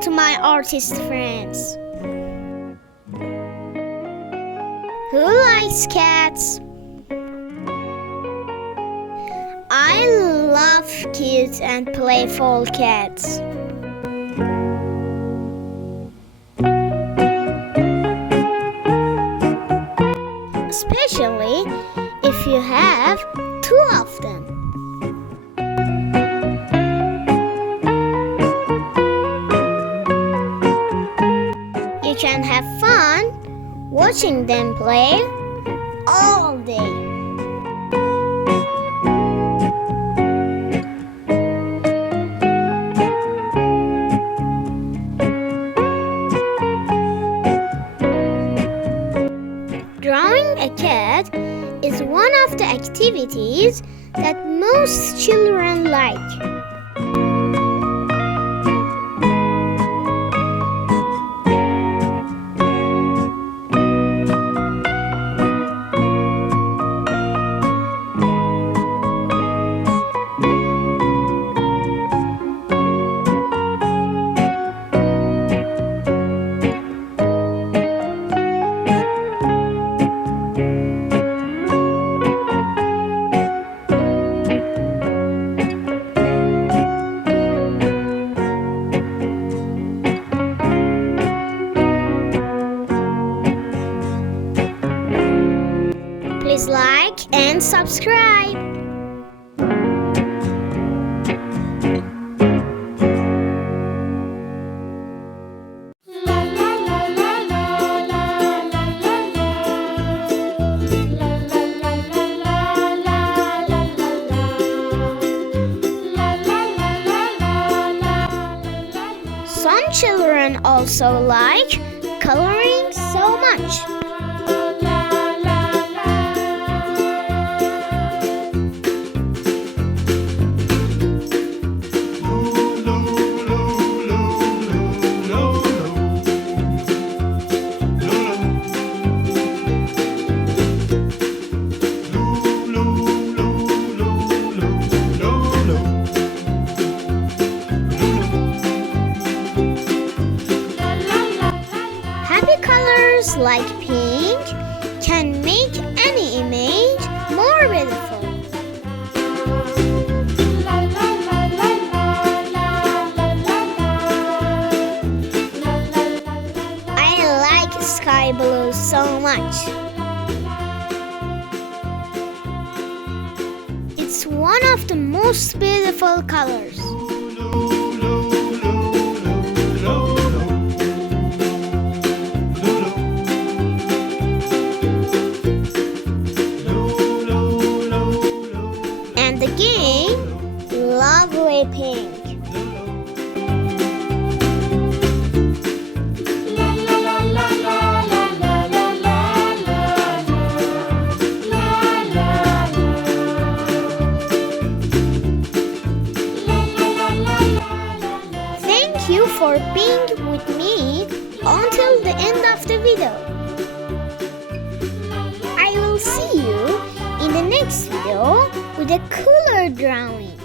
to my artist friends. Who likes cats? I love cute and playful cats. Especially if you have two of them. You can have fun watching them play all day. Drawing a cat is one of the activities that most children like. Please like and subscribe. Some children also like coloring so much. Colors like pink can make any image more beautiful. I like sky blue so much. It's one of the most beautiful colors. Lovely pink. Thank you for being with me until the end of the video. I will see you in the next video with a cooler drawing.